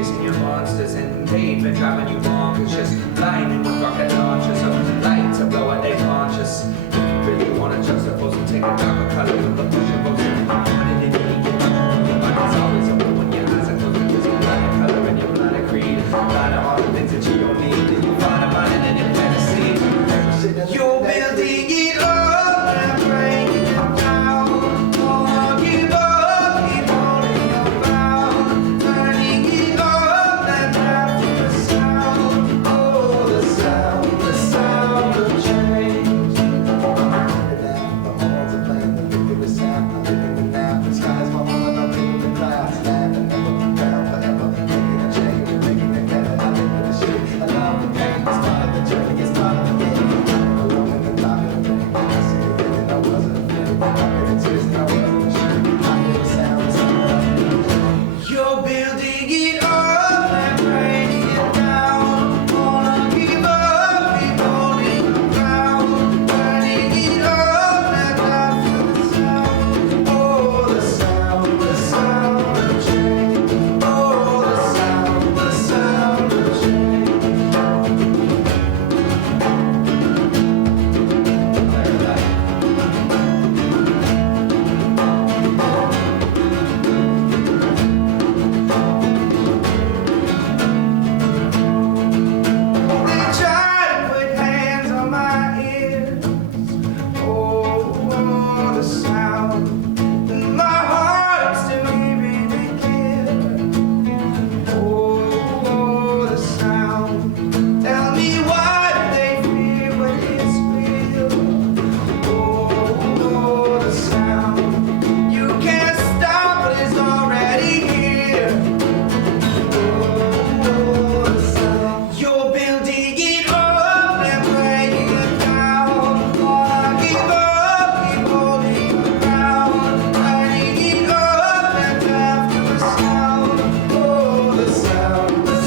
chasing your monsters and pavement driving you bonkers, just blinding with rocket launchers of light to blow at their conscious. If you really want to juxtapose and take a darker color from the push of both, put it in me, your mind is always open when your eyes are closed. Because you're blind of color and you're blind of creed, blind of all the things that you don't need. Then you find a mind and then you plant a seed. You're building it up and breaking it down. Don't give up, keep holding your ground. Turning it up and after the sound. Oh, the sound of change. The halls are playing the victory sound. I'm living the now. The skies falling, I'm living the clouds. Stand and never be found forever. Making a change, making it better. I live with the shit. I love the pain. It's part of the journey. It's part of the game. Alone in the dark of the rain. I see it and I wasn't afraid. I heard the tears and I wasn't ashamed. I hear the sound of you're building it up and breaking it down. Wanna give up, keep holding the ground. Turning it up and after the sound. Oh, the sound of change. Oh, the sound of change. They try to put hands on my ears. Oh, the sound. And my heart still giving it clear. Oh, the sound. Tell me why do they fear when it's real? Oh, the sound. You can't stop what is already here. Oh, the sound. You're building it up and breaking it down. Wanna give up, keep holding the ground. Turning it up and after the sound. Oh, the sound of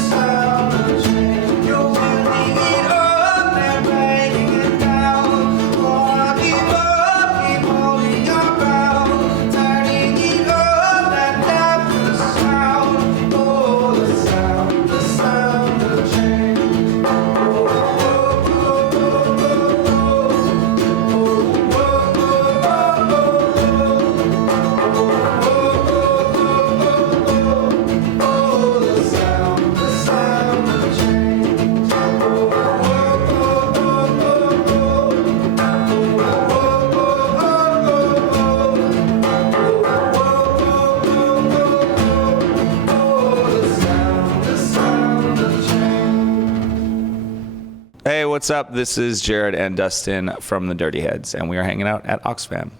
change. You're building it up and breaking it down. Wanna give up, keep holding your ground. Turning it up and after the sound. Oh, the sound of change. Hey, what's up? This is Jared and Dustin from the Dirty Heads, and we are hanging out at Oxfam.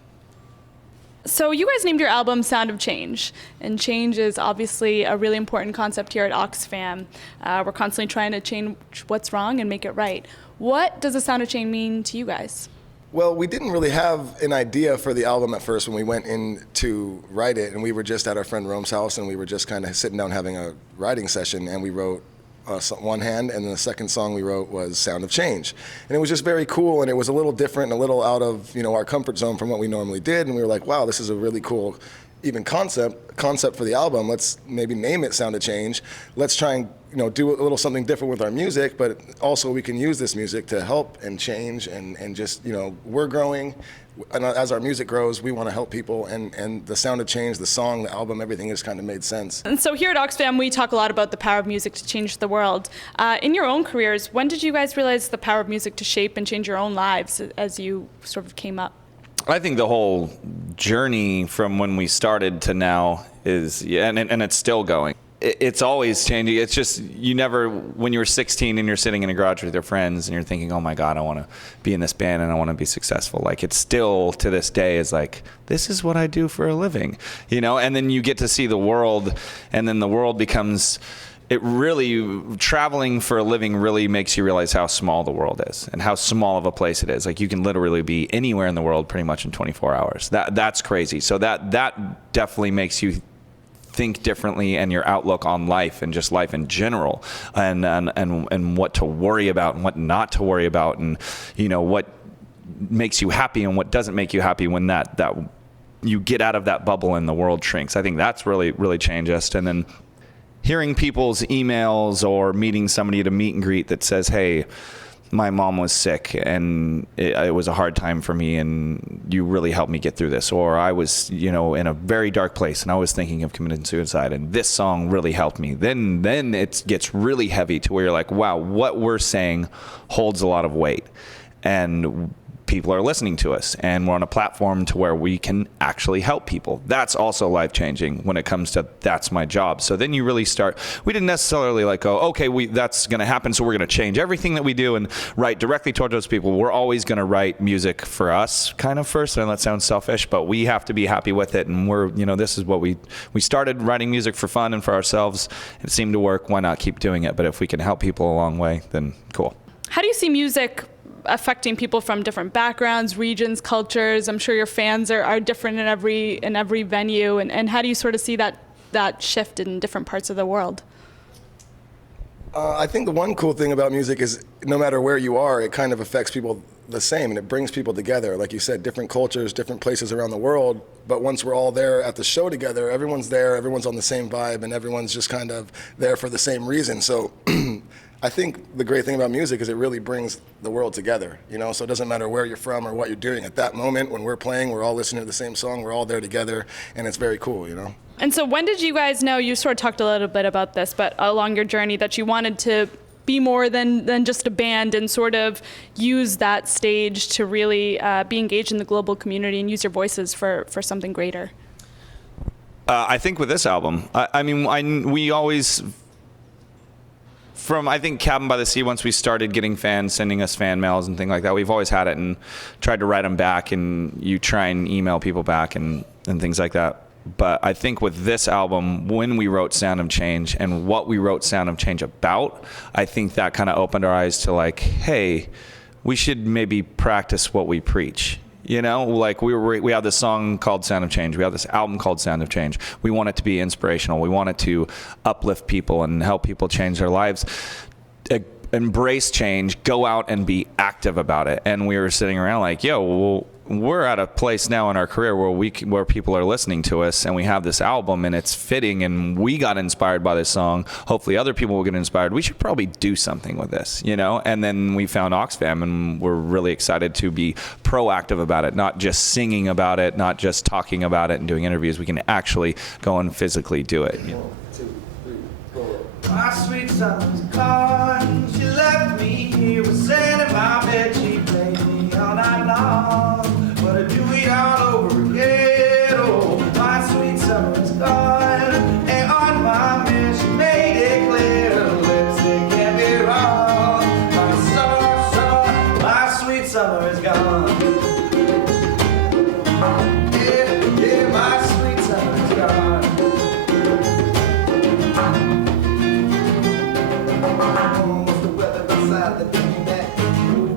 So you guys named your album Sound of Change, and change is obviously a really important concept here at Oxfam. We're constantly trying to change what's wrong and make it right. What does the Sound of Change mean to you guys? Well, we didn't really have an idea for the album at first when we went in to write it, and we were just at our friend Rome's house, and we were just kind of sitting down having a writing session, and we wrote one hand, and then the second song we wrote was Sound of Change. And it was just very cool, and it was a little different and a little out of our comfort zone from what we normally did, and we were like, wow, this is a really cool even concept for the album. Let's maybe name it Sound of Change. Let's try and do a little something different with our music, but also we can use this music to help and change and just we're growing. And as our music grows, we want to help people, and the Sound of Change, the song, the album, everything has kind of made sense. And so here at Oxfam, we talk a lot about the power of music to change the world. In your own careers, when did you guys realize the power of music to shape and change your own lives as you sort of came up? I think the whole journey from when we started to now is, and it's still going. It's always changing. It's just, when you're 16 and you're sitting in a garage with your friends and you're thinking, oh my God, I want to be in this band and I want to be successful. Like, it's still to this day is like, this is what I do for a living, and then you get to see the world, and then the world becomes, traveling for a living really makes you realize how small the world is and how small of a place it is. Like, you can literally be anywhere in the world pretty much in 24 hours. That's crazy. So that definitely makes you think differently, and your outlook on life and just life in general, and what to worry about and what not to worry about, and what makes you happy and what doesn't make you happy when that you get out of that bubble and the world shrinks. I think that's really changed us. And then hearing people's emails or meeting somebody at a meet and greet that says, hey, my mom was sick and it was a hard time for me and you really helped me get through this. Or I was, in a very dark place and I was thinking of committing suicide and this song really helped me. Then it gets really heavy to where you're like, wow, what we're saying holds a lot of weight. And people are listening to us and we're on a platform to where we can actually help people. That's also life-changing when it comes to that's my job. So then you really start, we didn't necessarily like go, okay, that's going to happen, so we're going to change everything that we do and write directly toward those people. We're always going to write music for us kind of first. And that sounds selfish, but we have to be happy with it. And we're, this is what we started writing music for fun and for ourselves. It seemed to work. Why not keep doing it? But if we can help people along the way, then cool. How do you see music affecting people from different backgrounds, regions, cultures? I'm sure your fans are different in every venue. And how do you sort of see that shift in different parts of the world? I think the one cool thing about music is no matter where you are, it kind of affects people the same and it brings people together. Like you said, different cultures, different places around the world. But once we're all there at the show together, everyone's there, everyone's on the same vibe, and everyone's just kind of there for the same reason. So I think the great thing about music is it really brings the world together, so it doesn't matter where you're from or what you're doing. At that moment when we're playing, we're all listening to the same song, we're all there together, and it's very cool, And so when did you guys know, you sort of talked a little bit about this, but along your journey, that you wanted to be more than just a band and sort of use that stage to really be engaged in the global community and use your voices for something greater? I think with this album, we always... I think Cabin by the Sea, once we started getting fans sending us fan mails and things like that, we've always had it and tried to write them back, and you try and email people back and things like that. But I think with this album, when we wrote Sound of Change and what we wrote Sound of Change about, I think that kind of opened our eyes to like, hey, we should maybe practice what we preach. Like we have this song called Sound of Change. We have this album called Sound of Change. We want it to be inspirational. We want it to uplift people and help people change their lives. Embrace change, go out and be active about it. And we were sitting around like, well, we're at a place now in our career where people are listening to us, and we have this album and it's fitting, and we got inspired by this song. Hopefully other people will get inspired. We should probably do something with this, And then we found Oxfam, and we're really excited to be proactive about it, not just singing about it, not just talking about it and doing interviews. We can actually go and physically do it. 1, 2, 3, 4. My sweet summer's gone. She left me here with sand in my bed. She played me all night long. But I do it all over again. Oh, my sweet summer's gone. And on my man, she made it clear. Her lipstick can't be wrong. My sweet summer is gone. Yeah, my sweet summer is gone. What's the weather outside the day you met?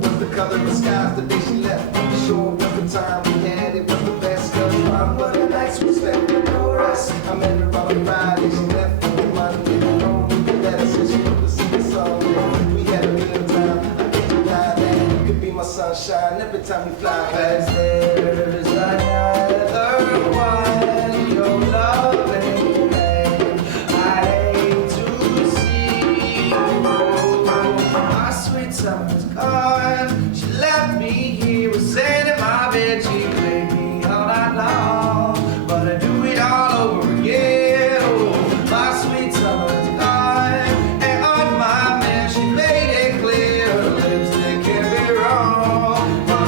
What's the color of the skies the day she left? Sure was the time we had, it was the best. Cause one was the nights we spent with no rest. I met her on the Friday, she left for the Monday. Home with the letter, said she wanted to see the song. We had a real time, I can't deny that. You could be my sunshine every time we fly past. There is another one, your loving man. I hate to see you go. My sweet summer's gone. She left me here with sand in my bed. She played me all night long, but I do it all over again. Oh, my sweet summer's gone, and on my man she made it clear. Her lipstick can't be wrong. My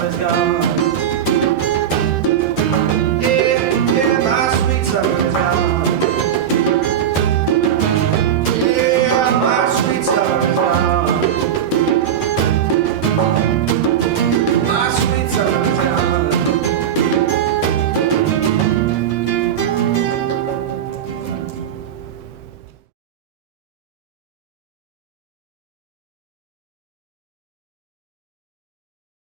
love is gone.